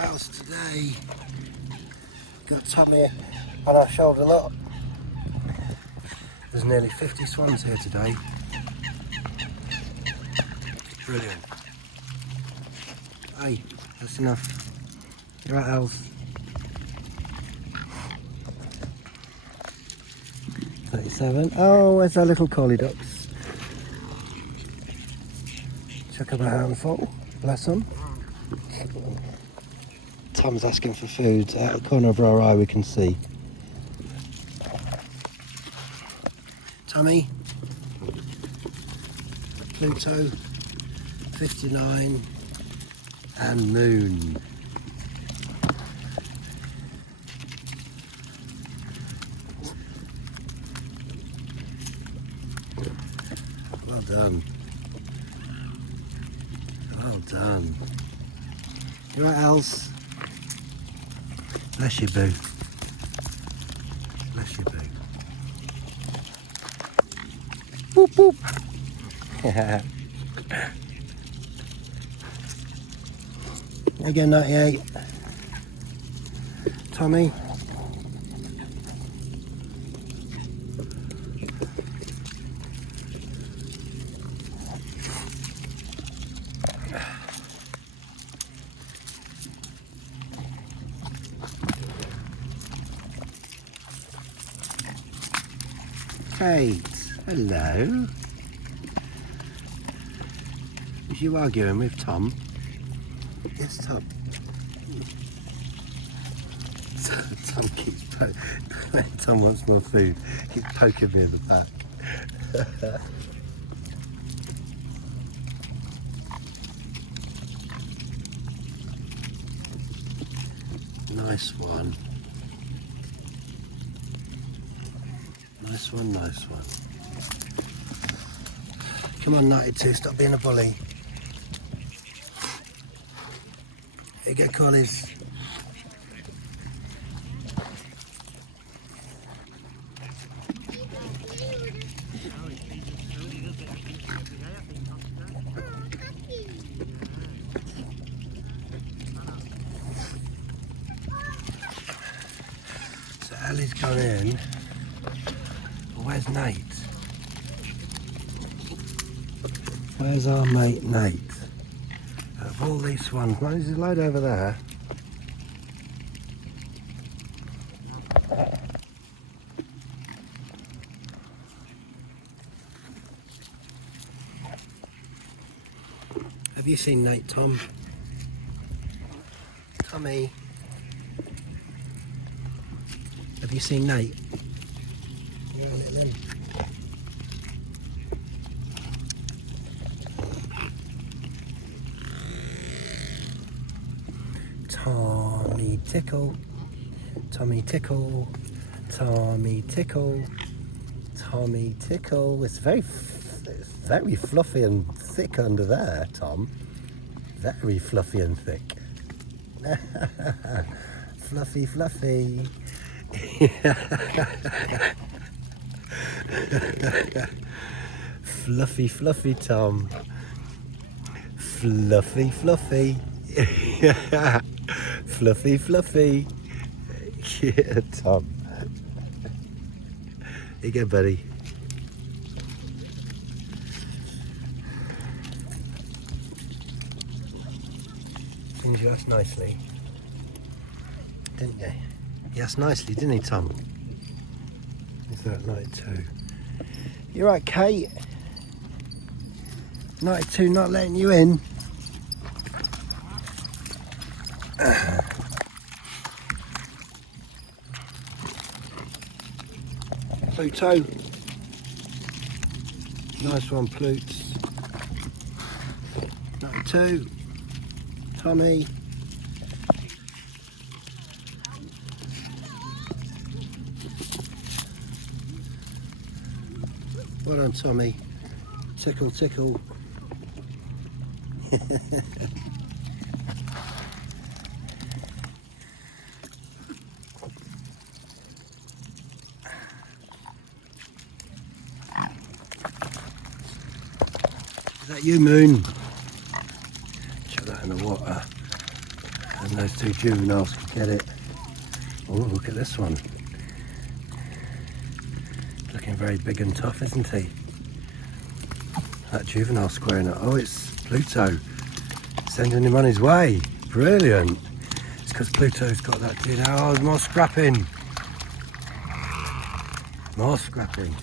house today. Got Tommy on our shoulder lot. There's nearly 50 swans here today. Brilliant. Hey, that's enough. You're right, Els. 37. Oh, where's our little collie ducks? Chuck up a handful. Bless them. Tom's asking for food. Out of the corner of our eye we can see. Tommy. Pluto. 59. And Moon. Well done. Well done. You right, Els? Bless you, boo. Bless you, boo. Boop, boop. Again, 98. Tommy. Kate, hello. Was you arguing with Tom? Yes, Tom. Tom keeps when Tom wants more food, he's poking me in the back. Nice one. Nice one, nice one. Come on, 92, stop being a bully. Here you go, collies. So Ellie's gone in. Where's Nate? Where's our mate Nate? Of all these swans, there's a load over there. Have you seen Nate, Tom? Tommy? Have you seen Nate? You're a little in. Tommy tickle, Tommy tickle, Tommy tickle, Tommy tickle. It's very fluffy and thick under there, Tom. Very fluffy and thick. Fluffy, fluffy. Fluffy, fluffy, Tom. Fluffy, fluffy. Fluffy, fluffy. Yeah, Tom. Here you go, buddy. Seems you asked nicely, didn't you? He asked nicely, didn't he, Tom? Is that 92? You're right, Kate. 92 not letting you in. Pluto. Nice one, Plutes. 92. Tommy. Well done, Tommy. Tickle, tickle. Is that you, Moon? Chuck that in the water. And those two juveniles could get it. Oh, look at this one. Looking very big and tough, isn't he? That juvenile squaring it. Oh, it's Pluto. Sending him on his way. Brilliant. It's because Pluto's got that dude. Oh, there's more scrapping. More scrapping.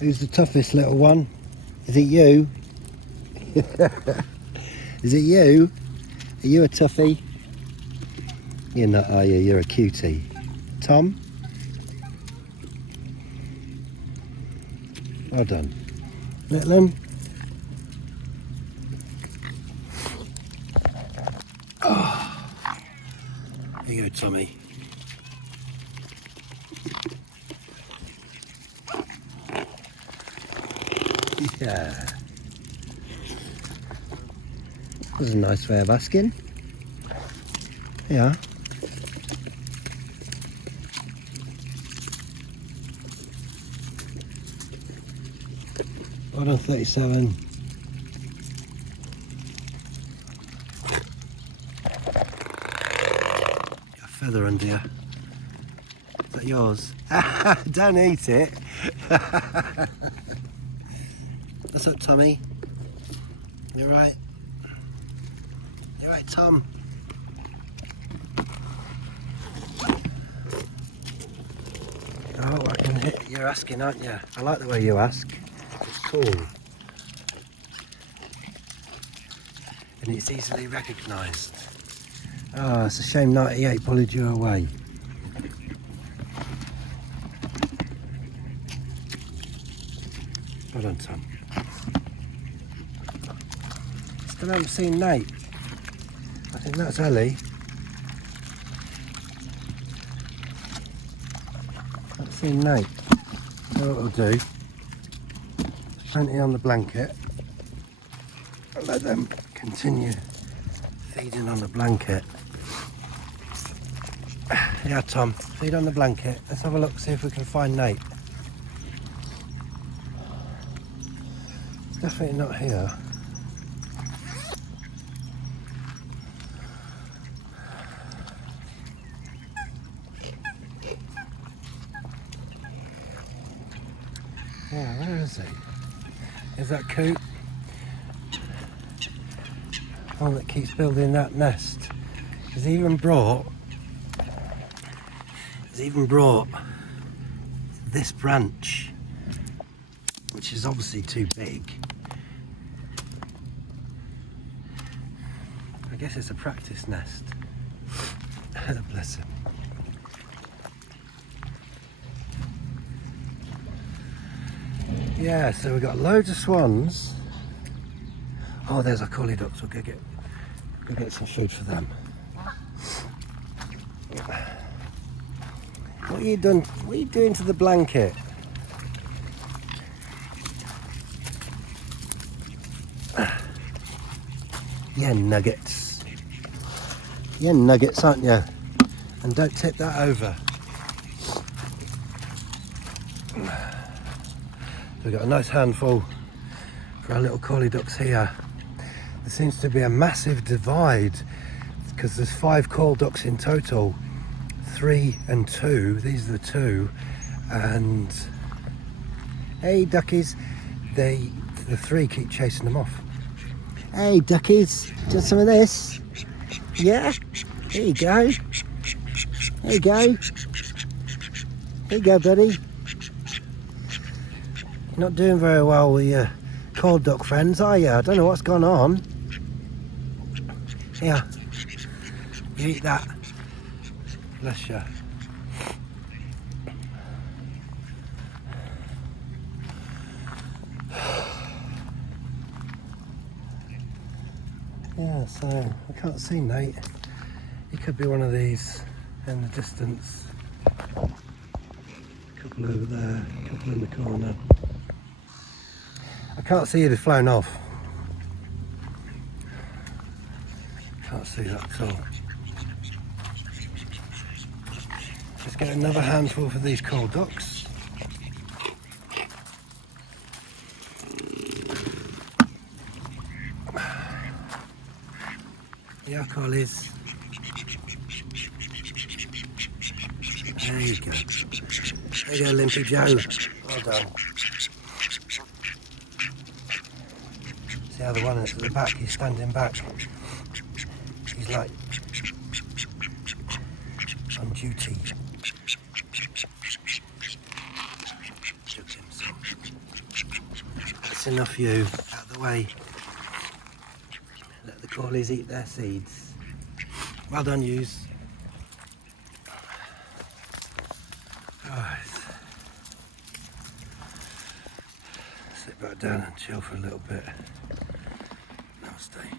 Who's the toughest little one? Is it you? Is it you? Are you a toughie? You're not, are you? You're a cutie. Tom? Well done. Little one? Oh. Here you go, Tommy. Yeah. That was a nice way of asking. Yeah. Well done, 37. Got a feather under you. Is that yours? Don't eat it. What's up, Tommy? You right? You right, Tom? Oh, I can hit. You're asking, aren't you? I like the way you ask. It's cool. And it's easily recognised. Oh, it's a shame 98 bullied you away. Well done, Tom. Still haven't seen Nate. I think that's Ellie. Haven't seen Nate. So what we'll do, plenty on the blanket. I'll let them continue feeding on the blanket. Yeah, Tom, feed on the blanket. Let's have a look, see if we can find Nate. It's definitely not here. Yeah, where is he? Is that coot? One that keeps building that nest. He's even brought this branch, which is obviously too big. I guess it's a practice nest. Bless him. Yeah, so we've got loads of swans. Oh, there's our collie ducks. We'll go get some food for them. What are you doing? What are you doing to the blanket? Yeah, nuggets. Yeah, nuggets, aren't you? And don't tip that over. We've got a nice handful for our little collie ducks here. There seems to be a massive divide because there's 5 call ducks in total. 3 and 2, these are the 2, and hey duckies, the 3 keep chasing them off. Hey duckies, do some of this? Yeah? There you go. There you go. There you go, buddy. You're not doing very well with your call duck friends, are you? I don't know what's gone on. Here, you eat that. Bless you. Yeah, so I can't see Nate. He could be one of these in the distance. A couple over there, a couple in the corner. I can't see it, it's flown off. Can't see that at all. Let's get another handful for these call ducks. Yeah, collies. There you go. There you go, Limpy Joe. Well done. See how the one that's at the back, he's standing back. He's like on duty. That's enough you. Out of the way. Let the corlies eat their seeds. Well done, yous. Alright. Sit back down and chill for a little bit. Namaste.